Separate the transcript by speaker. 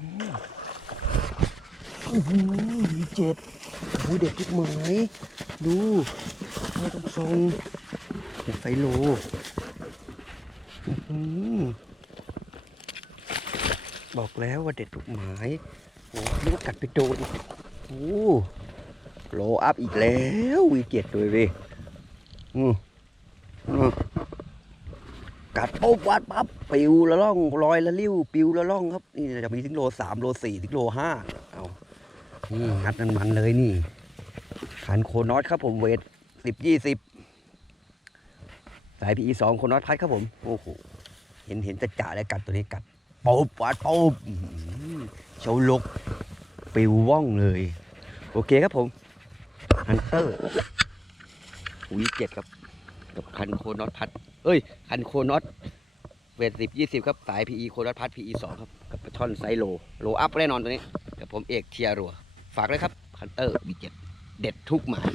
Speaker 1: อื้อหือมีเจ็ดโอ้ยเด็ดทุกหมายดูไม่ต้องทรงเด็ดไฟโลอือหือบอกแล้วว่าเด็ดทุกหมายโอ้นึกว่ากัดไปโดนโอ้โลอัพอีกแล้ววีเจ็ดด้วยเว้ยอืมอืม กัดปุ๊บวัดปั๊บปิวละล่องลอยละลิ้วปิวละล่องครับ นี่จะมีถึงโลสามโลสี่ถึงโลห้าเอานี่งัดมันมันเลยนี่ขันโคนอตครับผมเวทสิบยี่สิบสายพีสองโคนอตพัดครับผม โอ้โหเห็นเห็นจะจ่าเลยกัดตัวนี้กัดปุ๊บวัดปุ๊บอื้อหือเชาลกปิวว่องเลย โอเคครับผมฮันเตอร์วีเจ็ดครับกับคันโคนอตพัด เอ้ย คันโคนอตเวทสิบยี่สิบครับ สายพีโคนอตพัด PE สองครับ กับช่อนไซส์โล โลอัพแน่นอนตัวนี้ กับผมเอกเทียรัว ฝากเลยครับ คันเตอร์มีเจ็ดเด็ดทุกหมาย